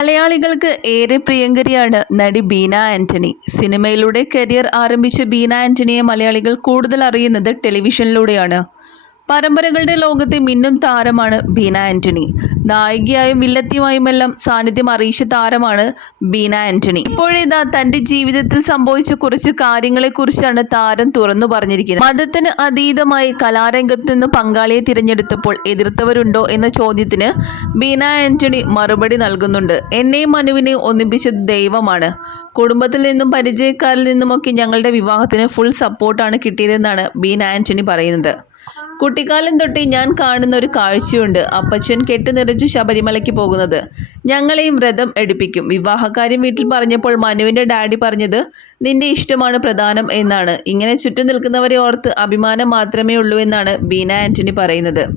മലയാളികൾക്ക് ഏറെ പ്രിയങ്കരിയാണ് നടി ബീന ആന്റണി. സിനിമയിലൂടെ കരിയർ ആരംഭിച്ച ബീന ആന്റണിയെ മലയാളികൾ കൂടുതൽ അറിയുന്നത് ടെലിവിഷനിലൂടെയാണ്. പരമ്പരകളുടെ ലോകത്തെ മിന്നും താരമാണ് ബീന ആന്റണി. നായികയായും വില്ലത്തിയുമായുമെല്ലാം സാന്നിധ്യം അറിയിച്ച താരമാണ് ബീന ആന്റണി. ഇപ്പോഴേതാ തന്റെ ജീവിതത്തിൽ സംഭവിച്ച കുറച്ച് കാര്യങ്ങളെക്കുറിച്ചാണ് താരം തുറന്നു പറഞ്ഞിരിക്കുന്നത്. മതത്തിന് അതീതമായി കലാരംഗത്ത് നിന്ന് പങ്കാളിയെ തിരഞ്ഞെടുത്തപ്പോൾ എതിർത്തവരുണ്ടോ എന്ന ചോദ്യത്തിന് ബീന ആന്റണി മറുപടി നൽകുന്നുണ്ട്. എന്നെയും മനുവിനെ ഒന്നിപ്പിച്ചത് ദൈവമാണ്. കുടുംബത്തിൽ നിന്നും പരിചയക്കാരിൽ നിന്നുമൊക്കെ ഞങ്ങളുടെ വിവാഹത്തിന് ഫുൾ സപ്പോർട്ടാണ് കിട്ടിയതെന്നാണ് ബീന ആന്റണി പറയുന്നത്. കുട്ടിക്കാലം തൊട്ട് ഞാൻ കാണുന്ന ഒരു കാഴ്ചയുണ്ട്. അപ്പച്ചൻ കെട്ട് നിറച്ചു ശബരിമലയ്ക്ക് പോകുന്നത്. ഞങ്ങളെയും വ്രതം എടുപ്പിക്കും. വിവാഹകാര്യം വീട്ടിൽ പറഞ്ഞപ്പോൾ മനുവിന്റെ ഡാഡി പറഞ്ഞത് നിന്റെ ഇഷ്ടമാണ് പ്രധാനം എന്നാണ്. ഇങ്ങനെ ചുറ്റും നിൽക്കുന്നവരെ ഓർത്ത് അഭിമാനം മാത്രമേ ഉള്ളൂ എന്നാണ് ബീന ആന്റണി പറയുന്നത്.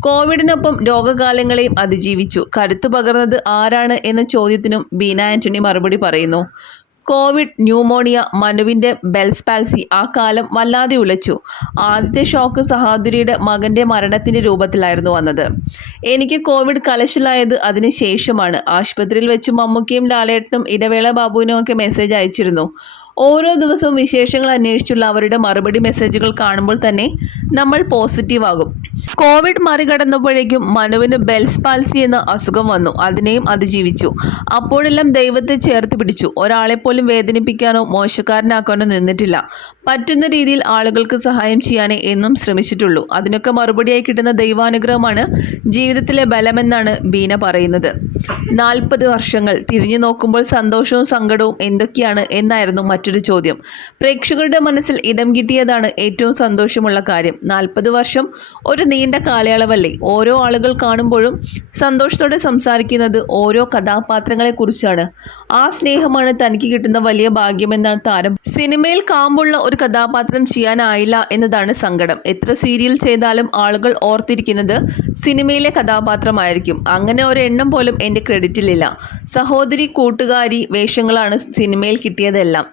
കോവിഡിനൊപ്പം രോഗകാലങ്ങളെയും അതിജീവിച്ചു. കരുത്തു പകർന്നത് ആരാണ് എന്ന ചോദ്യത്തിനും ബീന ആന്റണി മറുപടി പറയുന്നു. കോവിഡ് ന്യൂമോണിയ മനുവിന്റെ ബെൽസ്പാൽസി ആ കാലം വല്ലാതെ ഉലച്ചു. ആദ്യത്തെ ഷോക്ക് സഹോദരിയുടെ മകന്റെ മരണത്തിന്റെ രൂപത്തിലായിരുന്നു വന്നത്. എനിക്ക് കോവിഡ് കലശലായത് അതിന് ശേഷമാണ്. ആശുപത്രിയിൽ വെച്ച് മമ്മൂക്കയും ലാലേട്ടനും ഇടവേള ബാബുവിനും ഒക്കെ മെസ്സേജ് അയച്ചിരുന്നു. ഓരോ ദിവസവും വിശേഷങ്ങൾ അന്വേഷിച്ചുള്ള അവരുടെ മറുപടി മെസ്സേജുകൾ കാണുമ്പോൾ തന്നെ നമ്മൾ പോസിറ്റീവ് ആകും. കോവിഡ് മറികടന്നപ്പോഴേക്കും മനുവിന് ബെൽസ് പാൽസി എന്ന അസുഖം വന്നു. അതിനെയും അതിജീവിച്ചു അപ്പോഴെല്ലാം ദൈവത്തെ ചേർത്ത് പിടിച്ചു. ഒരാളെപ്പോലും വേദനിപ്പിക്കാനോ മോശക്കാരനാക്കാനോ നിന്നിട്ടില്ല. പറ്റുന്ന രീതിയിൽ ആളുകൾക്ക് സഹായം ചെയ്യാനേ എന്നും ശ്രമിച്ചിട്ടുള്ളൂ. അതിനൊക്കെ മറുപടിയായി കിട്ടുന്ന ദൈവാനുഗ്രഹമാണ് ജീവിതത്തിലെ ബലമെന്നാണ് ബീന പറയുന്നത്. നാൽപ്പത് വർഷങ്ങൾ. തിരിഞ്ഞു നോക്കുമ്പോൾ സന്തോഷവും സങ്കടവും എന്തൊക്കെയാണ് എന്നായിരുന്നു മറ്റൊരു ചോദ്യം. പ്രേക്ഷകരുടെ മനസ്സിൽ ഇടം കിട്ടിയതാണ് ഏറ്റവും സന്തോഷമുള്ള കാര്യം. നാൽപ്പത് വർഷം ഒരു നീണ്ട കാലയളവല്ലേ? ഓരോ ആളുകൾ കാണുമ്പോഴും സന്തോഷത്തോടെ സംസാരിക്കുന്നത് ഓരോ കഥാപാത്രങ്ങളെക്കുറിച്ചാണ്. ആ സ്നേഹമാണ് തനിക്ക് കിട്ടുന്ന വലിയ ഭാഗ്യമെന്നാണ് താരം. സിനിമയിൽ കാമ്പുള്ള ഒരു കഥാപാത്രം ചെയ്യാനായില്ല എന്നതാണ് സങ്കടം. എത്ര സീരിയൽ ചെയ്താലും ആളുകൾ ഓർത്തിരിക്കുന്നത് സിനിമയിലെ കഥാപാത്രമായിരിക്കും. അങ്ങനെ ഒരെണ്ണം പോലും എന്റെ ക്രെഡിറ്റിലില്ല. സഹോദരി കൂട്ടുകാരി വേഷങ്ങളാണ് സിനിമയിൽ കിട്ടിയതെല്ലാം.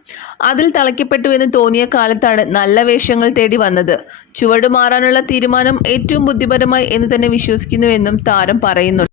അതിൽ തളയ്ക്കപ്പെട്ടു എന്ന് തോന്നിയ കാലത്താണ് നല്ല വേഷങ്ങൾ തേടി വന്നത്. ചുവട് മാറാനുള്ള തീരുമാനം ഏറ്റവും ബുദ്ധിപരമായി എന്ന് തന്നെ വിശ്വസിക്കുന്നുവെന്നും താരം പറയുന്നു.